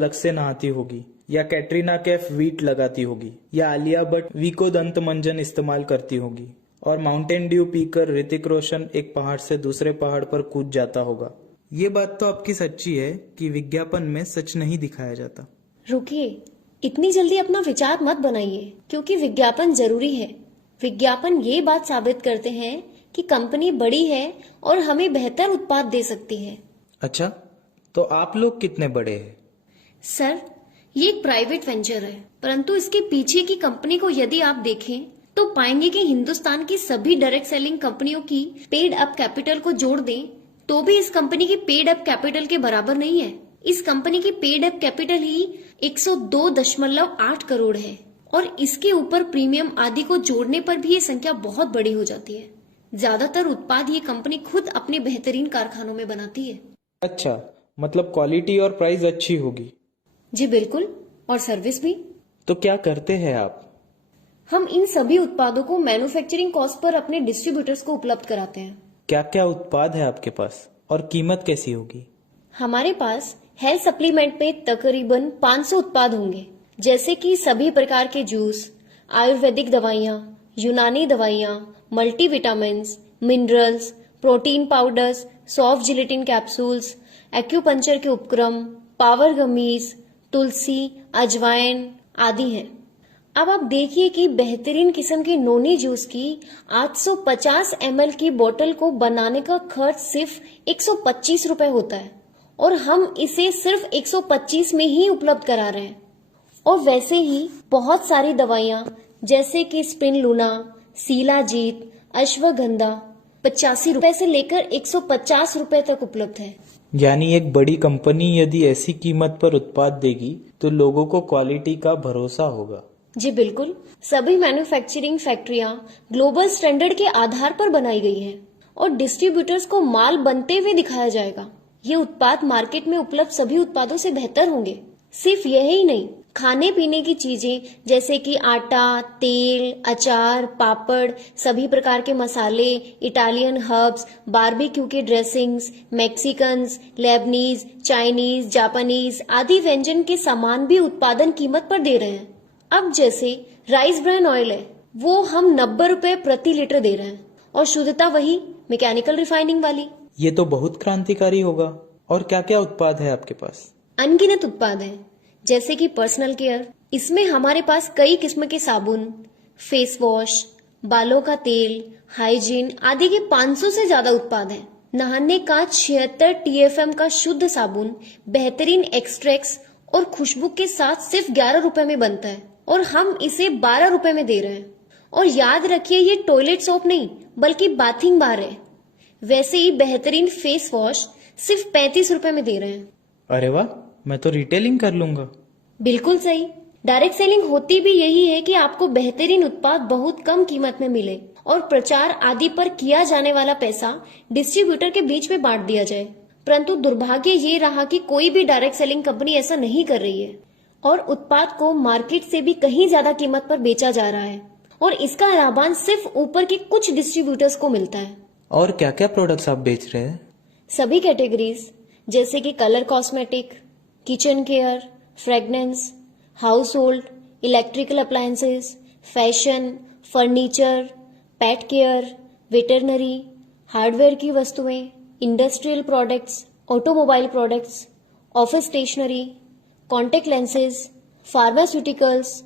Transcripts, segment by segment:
अलग से नहाती होगी, या कैटरीना कैफ वीट लगाती होगी, या आलिया भट्ट वीको दंत मंजन इस्तेमाल करती होगी, और माउंटेन ड्यू पीकर ऋतिक रोशन एक पहाड़ से दूसरे पहाड़ पर कूद जाता होगा। ये बात तो आपकी सच्ची है कि विज्ञापन में सच नहीं दिखाया जाता। रुकिए, इतनी जल्दी अपना विचार मत बनाइए, क्योंकि विज्ञापन जरूरी है। विज्ञापन ये बात साबित करते हैं कि कंपनी बड़ी है और हमें बेहतर उत्पाद दे सकती है। अच्छा, तो आप लोग कितने बड़े हैं? सर, ये एक प्राइवेट वेंचर है, परंतु इसके पीछे की कंपनी को यदि आप देखें तो पाएंगे कि हिंदुस्तान की सभी डायरेक्ट सेलिंग कंपनियों की पेड अप कैपिटल को जोड़ दें तो भी इस कंपनी की पेड अप कैपिटल के बराबर नहीं है। इस कंपनी की पेड अप कैपिटल ही 102.8 करोड़ है और इसके ऊपर प्रीमियम आदि को जोड़ने पर भी ये संख्या बहुत बड़ी हो जाती है। ज्यादातर उत्पाद ये कंपनी खुद अपने बेहतरीन कारखानों में बनाती है। अच्छा, मतलब क्वालिटी और प्राइस अच्छी होगी। जी बिल्कुल, और सर्विस भी। तो क्या करते हैं आप? हम इन सभी उत्पादों को मैन्युफैक्चरिंग कॉस्ट पर अपने डिस्ट्रीब्यूटर्स को उपलब्ध कराते हैं। क्या क्या उत्पाद है आपके पास और कीमत कैसी होगी? हमारे पास हेल्थ सप्लीमेंट में तकरीबन 500 उत्पाद होंगे, जैसे कि सभी प्रकार के जूस, आयुर्वेदिक दवाइयाँ, यूनानी दवाइयाँ, multivitamins, minerals, protein powders, soft gelatin capsules, acupuncture के उपक्रम, पावर गमीज, तुलसी, अजवाइन आदि हैं। अब आप देखिए कि बेहतरीन किस्म के नोनी जूस की 850 ml की बोतल को बनाने का खर्च सिर्फ 125 रुपए होता है और हम इसे सिर्फ 125 में ही उपलब्ध करा रहे हैं। और वैसे ही बहुत सारी दवाइयाँ जैसे कि स्पिनलूना, सीलाजीत, अश्वगंधा 85 रुपए से लेकर 150 रुपए तक उपलब्ध है। यानी एक बड़ी कंपनी यदि ऐसी कीमत पर उत्पाद देगी तो लोगों को क्वालिटी का भरोसा होगा। जी बिल्कुल, सभी मैन्युफैक्चरिंग फैक्ट्रियां ग्लोबल स्टैंडर्ड के आधार पर बनाई गई हैं और डिस्ट्रीब्यूटर्स को माल बनते हुए दिखाया जाएगा। ये उत्पाद मार्केट में उपलब्ध सभी उत्पादों से बेहतर होंगे। सिर्फ यही नहीं, खाने पीने की चीजें जैसे कि आटा, तेल, अचार, पापड़, सभी प्रकार के मसाले, इटालियन हर्ब्स, बारबेक्यू के dressings, Mexicans, Lebanese, Chinese, Japanese आदि व्यंजन के सामान भी उत्पादन कीमत पर दे रहे हैं। अब जैसे राइस ब्रान ऑयल है, वो हम 90 रुपए प्रति लीटर दे रहे हैं और शुद्धता वही मैकेनिकल रिफाइनिंग वाली। ये तो बहुत क्रांतिकारी होगा। और क्या क्या उत्पाद है आपके पास? अनगिनत उत्पाद हैं, जैसे कि पर्सनल केयर। इसमें हमारे पास कई किस्म के साबुन, फेस वॉश, बालों का तेल, हाइजीन आदि के 500 से ज्यादा उत्पाद हैं। नहाने का 76 TFM का शुद्ध साबुन बेहतरीन एक्सट्रैक्ट्स और खुशबू के साथ सिर्फ 11 रुपए में बनता है और हम इसे 12 रुपए में दे रहे हैं। और याद रखिए, ये टॉयलेट सोप नहीं बल्कि बाथिंग बार है। वैसे ही बेहतरीन फेस वॉश सिर्फ 35 रुपए में दे रहे हैं। अरे वाह, मैं तो रिटेलिंग कर लूंगा। बिल्कुल सही। डायरेक्ट सेलिंग होती भी यही है कि आपको बेहतरीन उत्पाद बहुत कम कीमत में मिले और प्रचार आदि पर किया जाने वाला पैसा डिस्ट्रीब्यूटर के बीच में बांट दिया जाए। परंतु दुर्भाग्य ये रहा कि कोई भी डायरेक्ट सेलिंग कंपनी ऐसा नहीं कर रही है और उत्पाद को मार्केट से भी कहीं ज्यादा कीमत पर बेचा जा रहा है और इसका लाभांश सिर्फ ऊपर के कुछ डिस्ट्रीब्यूटर्स को मिलता है। और क्या क्या प्रोडक्ट्स आप बेच रहे हैं? सभी कैटेगरीज जैसे कि colour cosmetic, kitchen care, fragrance, household, electrical appliances, fashion, furniture, pet care, veterinary, hardware की वस्तुएं, industrial products, automobile products, office stationery, contact lenses, pharmaceuticals,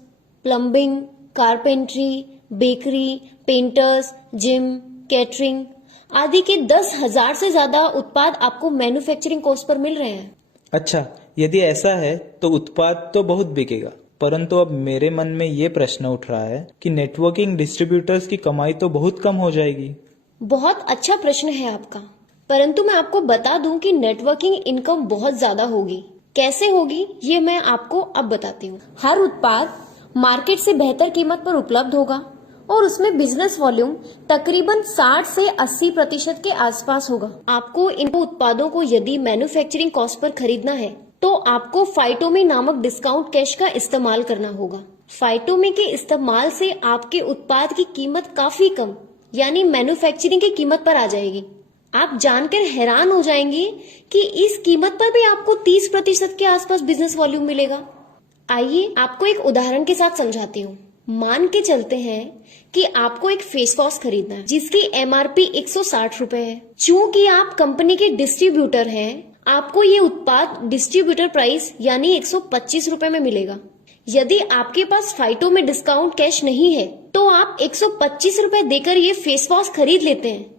plumbing, carpentry, bakery, painters, gym, catering आदि के 10,000 से ज्यादा उत्पाद आपको मैन्युफैक्चरिंग कॉस्ट पर मिल रहे हैं। अच्छा, यदि ऐसा है तो उत्पाद तो बहुत बिकेगा, परंतु अब मेरे मन में ये प्रश्न उठ रहा है कि नेटवर्किंग डिस्ट्रीब्यूटर्स की कमाई तो बहुत कम हो जाएगी। बहुत अच्छा प्रश्न है आपका, परंतु मैं आपको बता दूं कि नेटवर्किंग इनकम बहुत ज्यादा होगी। कैसे होगी ये मैं आपको अब बताती हूँ। हर उत्पाद मार्केट से बेहतर कीमत पर उपलब्ध होगा और उसमें बिजनेस वॉल्यूम तकरीबन 60 से 80% के आसपास होगा। आपको इन उत्पादों को यदि मैन्युफैक्चरिंग कॉस्ट पर खरीदना है तो आपको फाइटोमी नामक डिस्काउंट कैश का इस्तेमाल करना होगा। फाइटोमी के इस्तेमाल से आपके उत्पाद की कीमत काफी कम यानी मैन्युफैक्चरिंग की कीमत पर आ जाएगी। आप जानकर हैरान हो जाएंगे कि इस कीमत पर भी आपको 30% के आसपास बिजनेस वॉल्यूम मिलेगा। आइए आपको एक उदाहरण के साथ समझाती हूँ। मान के चलते हैं कि आपको एक फेस वॉश खरीदना है जिसकी MRP 160 रुपए है। चूंकि आप कंपनी के डिस्ट्रीब्यूटर हैं, आपको ये उत्पाद डिस्ट्रीब्यूटर प्राइस यानी 125 रुपए में मिलेगा। यदि आपके पास फाइटो में डिस्काउंट कैश नहीं है तो आप 125 रुपए देकर ये फेस वॉश खरीद लेते हैं।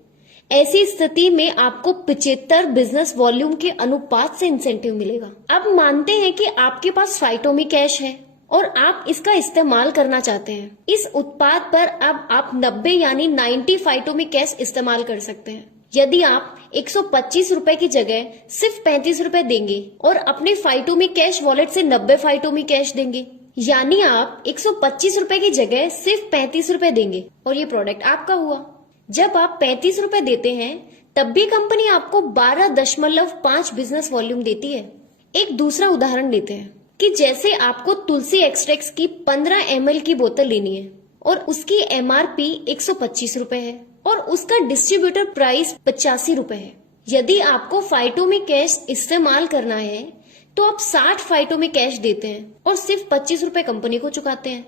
ऐसी स्थिति में आपको 75 बिजनेस वॉल्यूम के अनुपात से इंसेंटिव मिलेगा। अब मानते हैं कि आपके पास फाइटो में कैश है और आप इसका इस्तेमाल करना चाहते हैं। इस उत्पाद पर अब आप 90 यानी 90 फाइटो में कैश इस्तेमाल कर सकते हैं। यदि आप 125 रुपए की जगह सिर्फ 35 रुपए देंगे और अपने फाइटो में कैश वॉलेट से 90 फाइटो में कैश देंगे, यानी आप 125 रुपए की जगह सिर्फ 35 रुपए देंगे और ये प्रोडक्ट आपका हुआ। जब आप 35 रुपए देते हैं तब भी कंपनी आपको 12.5 बिजनेस वॉल्यूम देती है। एक दूसरा उदाहरण लेते हैं कि जैसे आपको तुलसी एक्सट्रैक्ट की 15 ml की बोतल लेनी है और उसकी MRP 125 रुपए है और उसका डिस्ट्रीब्यूटर प्राइस 85 रुपए है। यदि आपको फाइटो में कैश इस्तेमाल करना है तो आप 60 फाइटो में कैश देते हैं और सिर्फ 25 रुपए कंपनी को चुकाते हैं।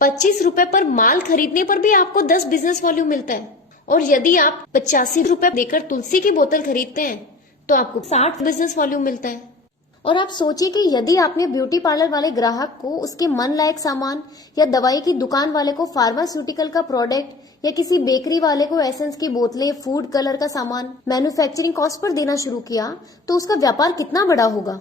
25 रुपए पर माल खरीदने पर भी आपको 10 बिजनेस वॉल्यूम मिलता है और यदि आप 85 रुपए देकर तुलसी की बोतल खरीदते हैं तो आपको 60 बिजनेस वॉल्यूम मिलता है। और आप सोचिए कि यदि आपने ब्यूटी पार्लर वाले ग्राहक को उसके मन लायक सामान या दवाई की दुकान वाले को फार्मास्यूटिकल का प्रोडक्ट या किसी बेकरी वाले को एसेंस की बोतलें, फूड कलर का सामान मैन्युफैक्चरिंग कॉस्ट पर देना शुरू किया तो उसका व्यापार कितना बड़ा होगा।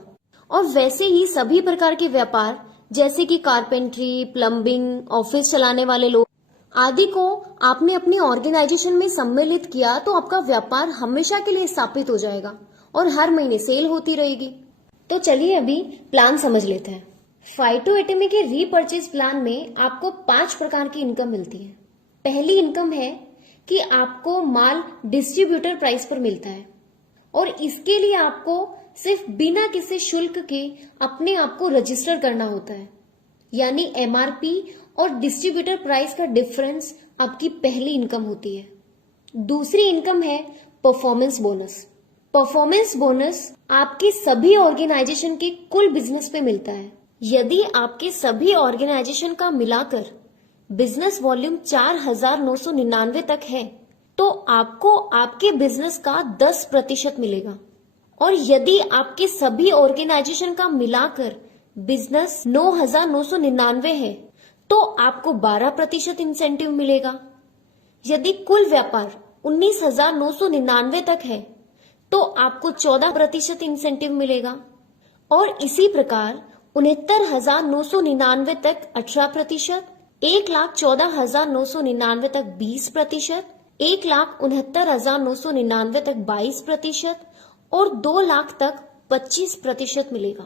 और वैसे ही सभी प्रकार के व्यापार जैसे कि कारपेंट्री, प्लम्बिंग, ऑफिस चलाने वाले लोग आदि को आपने अपनी ऑर्गेनाइजेशन में सम्मिलित किया तो आपका व्यापार हमेशा के लिए स्थापित हो जाएगा और हर महीने सेल होती रहेगी। तो चलिए अभी प्लान समझ लेते हैं। फाइटो एटमी के रीपर्चेज प्लान में आपको 5 प्रकार की इनकम मिलती है। पहली इनकम है कि आपको माल डिस्ट्रीब्यूटर प्राइस पर मिलता है और इसके लिए आपको सिर्फ बिना किसी शुल्क के अपने आप को रजिस्टर करना होता है, यानी MRP और डिस्ट्रीब्यूटर प्राइस का डिफरेंस आपकी पहली इनकम होती है। दूसरी इनकम है परफॉर्मेंस बोनस। परफॉर्मेंस बोनस आपके सभी ऑर्गेनाइजेशन के कुल बिजनेस पे मिलता है। यदि आपके सभी ऑर्गेनाइजेशन का मिलाकर बिजनेस वॉल्यूम 4,999 तक है तो आपको आपके बिजनेस का 10% मिलेगा और यदि आपके सभी ऑर्गेनाइजेशन का मिलाकर बिजनेस 9,999 है तो आपको 12% इंसेंटिव मिलेगा। यदि कुल व्यापार 19,999 तक है तो आपको 14% इंसेंटिव मिलेगा और इसी प्रकार 69,999 तक 18%, 1,14,999 तक 20%, 1,69,999 तक 22% और 2 लाख तक 25% मिलेगा।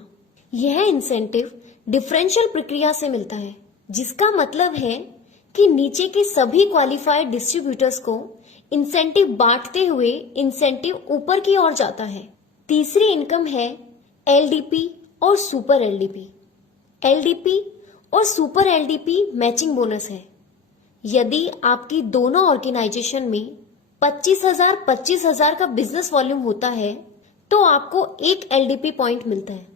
यह इंसेंटिव डिफरेंशियल प्रक्रिया से मिलता है, जिसका मतलब है कि नीचे के सभी क्वालिफाइड डिस्ट्रीब्यूटर्स को इंसेंटिव बांटते हुए इंसेंटिव ऊपर की ओर जाता है। तीसरी इनकम है LDP और सुपर LDP। LDP और सुपर LDP मैचिंग बोनस है। यदि आपकी दोनों ऑर्गेनाइजेशन में 25,000 का बिजनेस वॉल्यूम होता है तो आपको एक LDP पॉइंट मिलता है।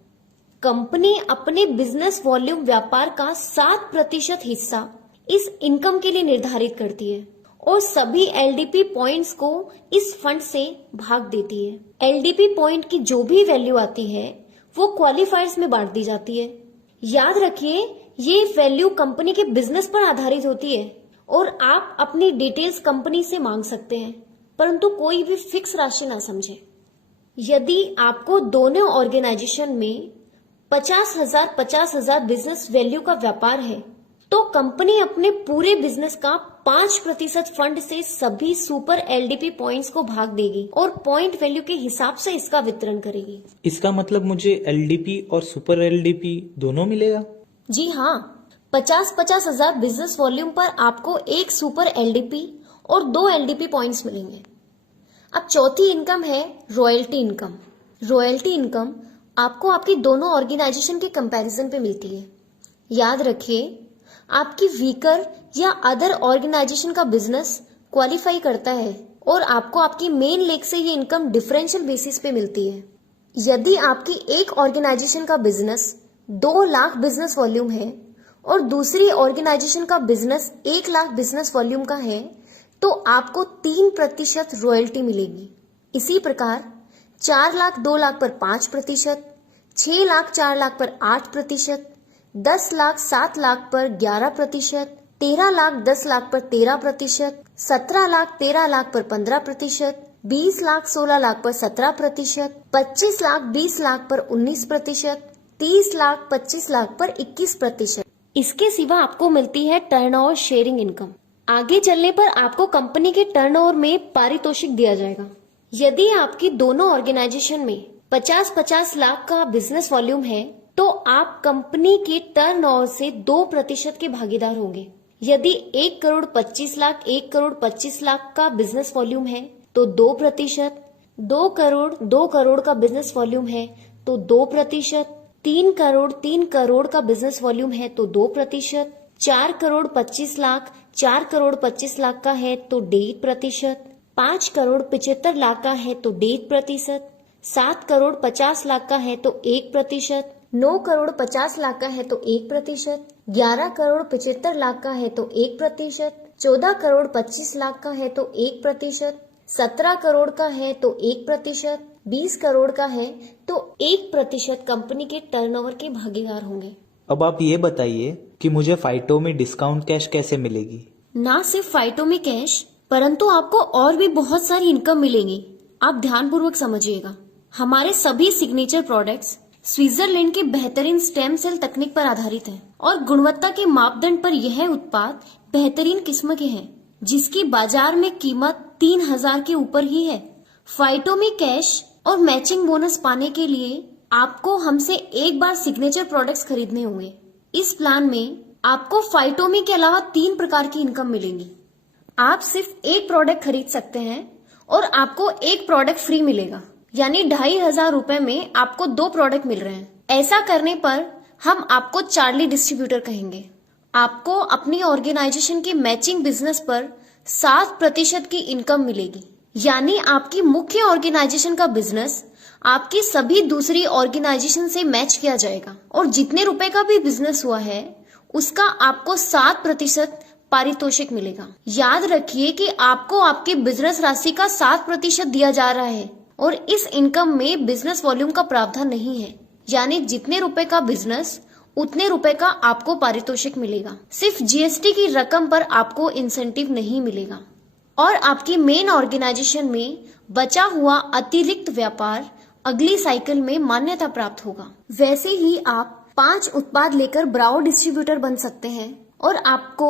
कंपनी अपने बिजनेस वॉल्यूम व्यापार का 7% हिस्सा इस इनकम के लिए निर्धारित करती है और सभी LDP पॉइंट्स को इस फंड से भाग देती है। LDP पॉइंट की जो भी वैल्यू आती है वो क्वालिफायर्स में बांट दी जाती है। याद रखिए, ये वैल्यू कंपनी के बिजनेस पर आधारित होती है और आप अपनी डिटेल्स कंपनी से मांग सकते हैं, परंतु कोई भी फिक्स राशि ना समझे। यदि आपको दोनों ऑर्गेनाइजेशन में 50,000 बिजनेस वैल्यू का व्यापार है तो कंपनी अपने पूरे बिजनेस का 5% फंड से सभी सुपर LDP पॉइंट्स को भाग देगी और पॉइंट वैल्यू के हिसाब से इसका वितरण करेगी। इसका मतलब मुझे LDP और सुपर LDP दोनों मिलेगा? जी हाँ, 50,000 बिजनेस वॉल्यूम पर आपको एक सुपर LDP और 2 LDP पॉइंट्स मिलेंगे। अब चौथी इनकम है रॉयल्टी इनकम। रॉयल्टी इनकम आपको आपकी दोनों ऑर्गेनाइजेशन के कंपैरिजन पे मिलती है। याद रखिए, आपकी वीकर या अदर ऑर्गेनाइजेशन का बिजनेस क्वालिफाई करता है और आपको आपकी मेन लेग से ये इनकम डिफरेंशियल बेसिस पे मिलती है। यदि आपकी एक ऑर्गेनाइजेशन का बिजनेस 2 लाख बिजनेस वॉल्यूम है और दूसरी ऑर्गेनाइजेशन का बिजनेस 1 लाख बिजनेस वॉल्यूम का है, तो आपको 3% रॉयल्टी मिलेगी। इसी प्रकार 4 लाख 2 लाख पर 5%, 6 लाख 4 लाख पर 8%, 10 लाख 7 लाख पर 11%, 13 लाख 10 लाख पर 13%, 17 लाख 13 लाख पर 15%, 20 लाख 16 लाख पर 17%, 25 लाख 20 लाख पर 19%, 30 लाख 25 लाख पर 21%। इसके सिवा आपको मिलती है टर्नओवर शेयरिंग इनकम। आगे चलने पर आपको कंपनी के टर्नओवर में पारितोषिक दिया जाएगा। यदि आपकी दोनों ऑर्गेनाइजेशन में 50-50 लाख का बिजनेस वॉल्यूम है, तो आप कंपनी के टर्नओवर से 2% के भागीदार होंगे। यदि 1 करोड़ 25 लाख 1 करोड़ 25 लाख का बिजनेस वॉल्यूम है तो 2%, 2 करोड़ का बिजनेस वॉल्यूम है तो 2%, 3 करोड़ का बिजनेस वॉल्यूम है तो 2%, 4 करोड़ 25 लाख 4 करोड़ 25 लाख का है तो 1.5%, 5 करोड़ 75 लाख का है तो 1.5%, 7 करोड़ 50 लाख का है तो 1%, 9 करोड़ 50 लाख का है तो 1%, 11 करोड़ 75 लाख का है तो 1%, 14 करोड़ 25 लाख का है तो 1%, 17 करोड़ का है तो 1%, 20 करोड़ का है तो 1% कंपनी के टर्नओवर के भागीदार होंगे। अब आप ये बताइए कि मुझे फाइटो में डिस्काउंट कैश कैसे मिलेगी? ना सिर्फ फाइटो में कैश, परंतु आपको और भी बहुत सारी इनकम मिलेगी। आप ध्यानपूर्वक समझिएगा। हमारे सभी सिग्नेचर प्रोडक्ट्स स्विट्जरलैंड के बेहतरीन स्टेम सेल तकनीक पर आधारित है और गुणवत्ता के मापदंड पर यह उत्पाद बेहतरीन किस्म के हैं, जिसकी बाजार में कीमत 3000 के ऊपर ही है। फाइटो में कैश और मैचिंग बोनस पाने के लिए आपको हमसे एक बार सिग्नेचर प्रोडक्ट्स खरीदने होंगे। इस प्लान में आपको फाइटो में के अलावा 3 प्रकार की इनकम मिलेंगी। आप सिर्फ एक प्रोडक्ट खरीद सकते हैं और आपको एक प्रोडक्ट फ्री मिलेगा, यानी 2500 रुपए में आपको 2 प्रोडक्ट मिल रहे हैं। ऐसा करने पर हम आपको चार्ली डिस्ट्रीब्यूटर कहेंगे। आपको अपनी ऑर्गेनाइजेशन के मैचिंग बिजनेस पर 7% की इनकम मिलेगी, यानी आपकी मुख्य ऑर्गेनाइजेशन का बिजनेस आपकी सभी दूसरी ऑर्गेनाइजेशन से मैच किया जाएगा और जितने रुपए का भी बिजनेस हुआ है उसका आपको 7% पारितोषिक मिलेगा। याद रखिए कि आपको आपके बिजनेस राशि का 7% दिया जा रहा है और इस इनकम में बिजनेस वॉल्यूम का प्रावधान नहीं है, यानी जितने रुपए का बिजनेस उतने रुपए का आपको पारितोषिक मिलेगा। सिर्फ जीएसटी की रकम पर आपको इंसेंटिव नहीं मिलेगा और आपकी मेन ऑर्गेनाइजेशन में बचा हुआ अतिरिक्त व्यापार अगली साइकिल में मान्यता प्राप्त होगा। वैसे ही आप 5 उत्पाद लेकर ब्राओ डिस्ट्रीब्यूटर बन सकते हैं और आपको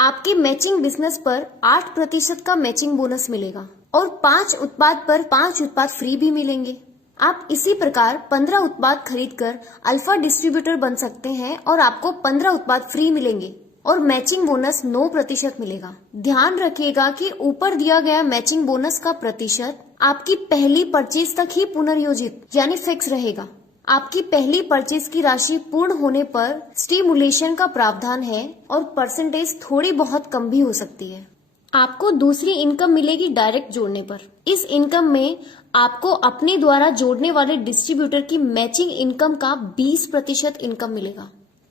आपके मैचिंग बिजनेस पर 8% का मैचिंग बोनस मिलेगा और 5 उत्पाद पर 5 उत्पाद फ्री भी मिलेंगे। आप इसी प्रकार 15 उत्पाद खरीदकर अल्फा डिस्ट्रीब्यूटर बन सकते हैं और आपको 15 उत्पाद फ्री मिलेंगे और मैचिंग बोनस 9% मिलेगा। ध्यान रखिएगा कि ऊपर दिया गया मैचिंग बोनस का प्रतिशत आपकी पहली परचेज तक ही पुनर्योजित यानी फिक्स रहेगा। आपकी पहली परचेज की राशि पूर्ण होने पर स्टिमुलेशन का प्रावधान है और परसेंटेज थोड़ी बहुत कम भी हो सकती है। आपको दूसरी इनकम मिलेगी डायरेक्ट जोड़ने पर। इस इनकम में आपको अपने द्वारा जोड़ने वाले डिस्ट्रीब्यूटर की मैचिंग इनकम का 20% इनकम मिलेगा।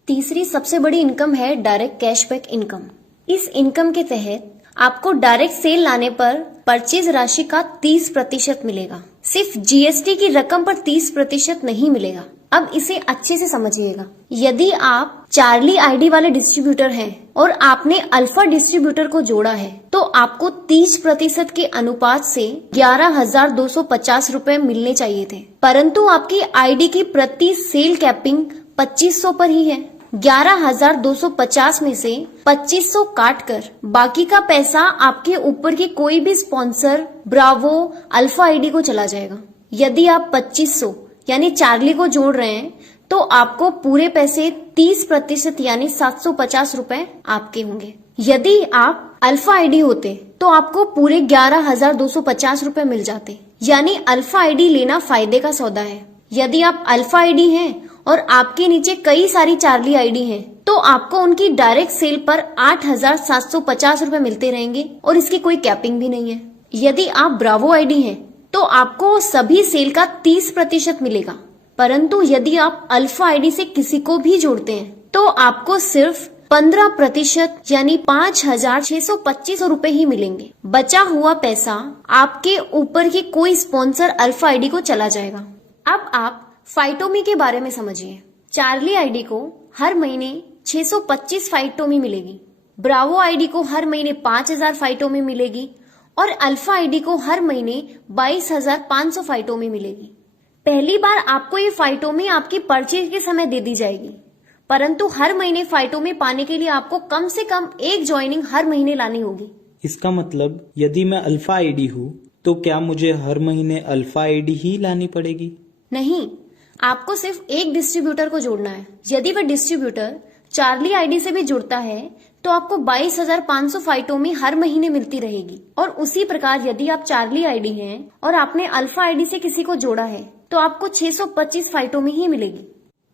तीसरी सबसे बड़ी इनकम है डायरेक्ट कैशबैक इनकम। इस इनकम के तहत आपको डायरेक्ट सेल लाने पर परचेज राशि का 30% मिलेगा। सिर्फ जीएसटी की रकम पर 30% नहीं मिलेगा। अब इसे अच्छे से समझिएगा। यदि आप चार्ली आईडी वाले डिस्ट्रीब्यूटर हैं और आपने अल्फा डिस्ट्रीब्यूटर को जोड़ा है तो आपको 30% के अनुपात से 11,250 रुपए मिलने चाहिए थे, परंतु आपकी आईडी की प्रति सेल कैपिंग 2500 पर ही है। 11,250 में से 2500 काटकर बाकी का पैसा आपके ऊपर के कोई भी स्पॉन्सर ब्रावो अल्फा आईडी को चला जाएगा। यदि आप 2500 यानी चार्ली को जोड़ रहे हैं तो आपको पूरे पैसे 30% यानी 750 रुपए आपके होंगे। यदि आप अल्फा आईडी होते तो आपको पूरे 11,250 रुपए मिल जाते, यानी अल्फा आईडी लेना फायदे का सौदा है। यदि आप अल्फा आईडी हैं और आपके नीचे कई सारी चार्ली आईडी हैं तो आपको उनकी डायरेक्ट सेल पर 8,750 रुपए मिलते रहेंगे और इसकी कोई कैपिंग भी नहीं है। यदि आप ब्रावो आईडी हैं तो आपको सभी सेल का 30% मिलेगा, परंतु यदि आप अल्फा आईडी से किसी को भी जोड़ते हैं तो आपको सिर्फ 15% यानी 5,625 रुपए ही मिलेंगे। बचा हुआ पैसा आपके ऊपर के कोई स्पॉन्सर अल्फा आईडी को चला जाएगा। अब आप फाइटोमी के बारे में समझिए। चार्ली आईडी को हर महीने 625 फाइटोमी मिलेगी, ब्रावो आईडी को हर महीने 5,000 फाइटोमी मिलेगी और अल्फा आईडी को हर महीने 22,500 फाइटोमी मिलेगी। पहली बार आपको ये फाइटोमी आपकी परचेज के समय दे दी जाएगी, परंतु हर महीने फाइटोमी पाने के लिए आपको कम से कम एक ज्वाइनिंग हर महीने लानी होगी। इसका मतलब यदि मैं अल्फा आईडी हूँ तो क्या मुझे हर महीने अल्फा आईडी ही लानी पड़ेगी? नहीं, आपको सिर्फ एक डिस्ट्रीब्यूटर को जोड़ना है। यदि वह डिस्ट्रीब्यूटर चार्ली आईडी से भी जुड़ता है तो आपको 22,500 फाइटोमी हर महीने मिलती रहेगी। और उसी प्रकार यदि आप चार्ली आईडी हैं और आपने अल्फा आईडी से किसी को जोड़ा है तो आपको 625 फाइटोमी ही मिलेगी।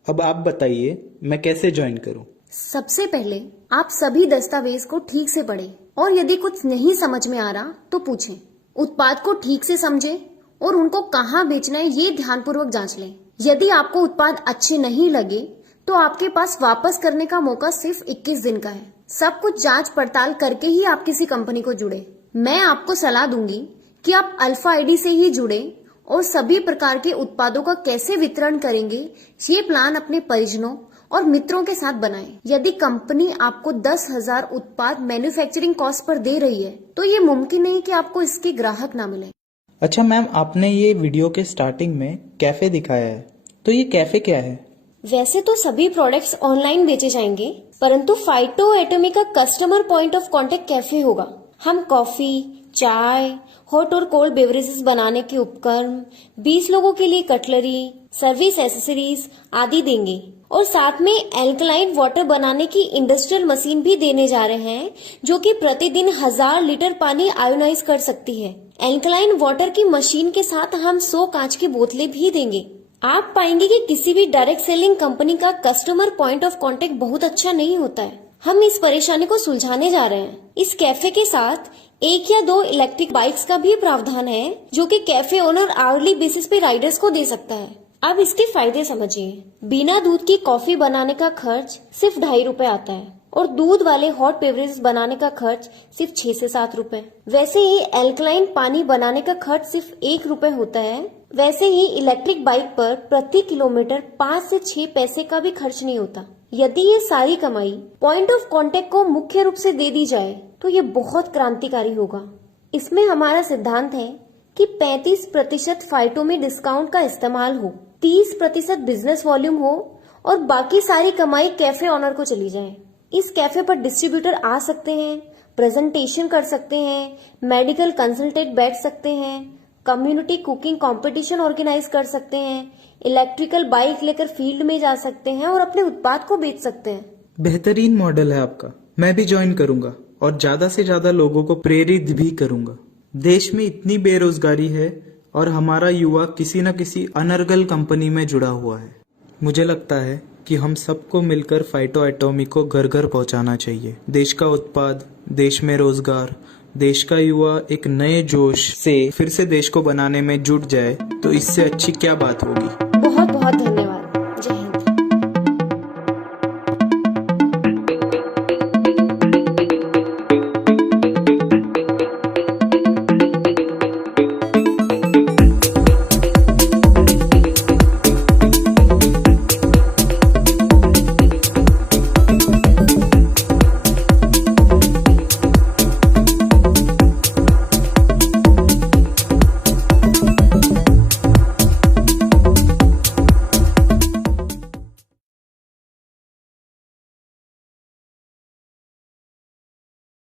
अब आप बताइए मैं कैसे ज्वाइन करूं? सबसे पहले आप सभी दस्तावेज को ठीक से पढ़ें और यदि कुछ नहीं समझ में आ रहा तो पूछें। उत्पाद को ठीक से समझें और उनको कहाँ बेचना है ये ध्यानपूर्वक जांच लें। यदि आपको उत्पाद अच्छे नहीं लगे तो आपके पास वापस करने का मौका सिर्फ 21 दिन का है। सब कुछ जांच पड़ताल करके ही आप किसी कंपनी को जुड़े। मैं आपको सलाह दूंगी कि आप अल्फा आईडी से ही जुड़े और सभी प्रकार के उत्पादों का कैसे वितरण करेंगे ये प्लान अपने परिजनों और मित्रों के साथ बनाएं। यदि कंपनी आपको 10,000 उत्पाद मैन्युफैक्चरिंग कॉस्ट पर दे रही है तो ये मुमकिन नहीं कि आपको इसके ग्राहक ना मिले। अच्छा मैम, आपने ये वीडियो के स्टार्टिंग में कैफे दिखाया है, तो ये कैफे क्या है? वैसे तो सभी प्रोडक्ट्स ऑनलाइन बेचे जाएंगे, परंतु फाइटो एटॉमी का customer point of contact cafe होगा। हम कॉफी, चाय, हॉट और कोल्ड बेवरेजेस बनाने के उपकरण, 20 लोगों के लिए कटलरी, सर्विस एसेसरीज आदि देंगे और साथ में एल्कलाइन वाटर बनाने की इंडस्ट्रियल मशीन भी देने जा रहे हैं जो कि प्रतिदिन 1000 लीटर पानी आयोनाइज कर सकती है। एल्कलाइन वाटर की मशीन के साथ हम 100 कांच की बोतलें भी देंगे। आप पाएंगे कि किसी भी डायरेक्ट सेलिंग कंपनी का कस्टमर पॉइंट ऑफ कांटेक्ट बहुत अच्छा नहीं होता है। हम इस परेशानी को सुलझाने जा रहे हैं। इस कैफे के साथ 1 या 2 इलेक्ट्रिक बाइक्स का भी प्रावधान है जो कि कैफे ओनर आवरली बेसिस पे राइडर्स को दे सकता है। अब इसके फायदे समझिए। बिना दूध की कॉफी बनाने का खर्च सिर्फ 2.5 रुपए आता है और दूध वाले हॉट बेवरेजेस बनाने का खर्च सिर्फ 6 से 7 रुपए। वैसे ही एल्कलाइन पानी बनाने का खर्च सिर्फ 1 रुपए होता है। वैसे ही इलेक्ट्रिक बाइक पर प्रति किलोमीटर 5 से 6 पैसे का भी खर्च नहीं होता। यदि ये सारी कमाई पॉइंट ऑफ कांटेक्ट को मुख्य रूप से दे दी जाए तो ये बहुत क्रांतिकारी होगा। इसमें हमारा सिद्धांत है कि 35% फाइटोमी डिस्काउंट का इस्तेमाल हो, 30% बिजनेस वॉल्यूम हो और बाकी सारी कमाई कैफे ऑनर को चली जाए। इस कैफे पर डिस्ट्रीब्यूटर आ सकते हैं, प्रेजेंटेशन कर सकते हैं, मेडिकल कंसल्टेंट बैठ सकते हैं, कम्युनिटी कुकिंग कंपटीशन ऑर्गेनाइज कर सकते हैं, इलेक्ट्रिकल बाइक लेकर फील्ड में जा सकते हैं और अपने उत्पाद को बेच सकते हैं। बेहतरीन मॉडल है आपका। मैं भी ज्वाइन करूंगा और ज्यादा से ज्यादा लोगों को प्रेरित भी करूंगा। देश में इतनी बेरोजगारी है और हमारा युवा किसी न किसी अनर्गल कंपनी में जुड़ा हुआ है। मुझे लगता है कि हम सबको मिलकर फाइटो एटॉमी को घर घर पहुंचाना चाहिए। देश का उत्पाद, देश में रोजगार, देश का युवा एक नए जोश से फिर से देश को बनाने में जुट जाए तो इससे अच्छी क्या बात होगी।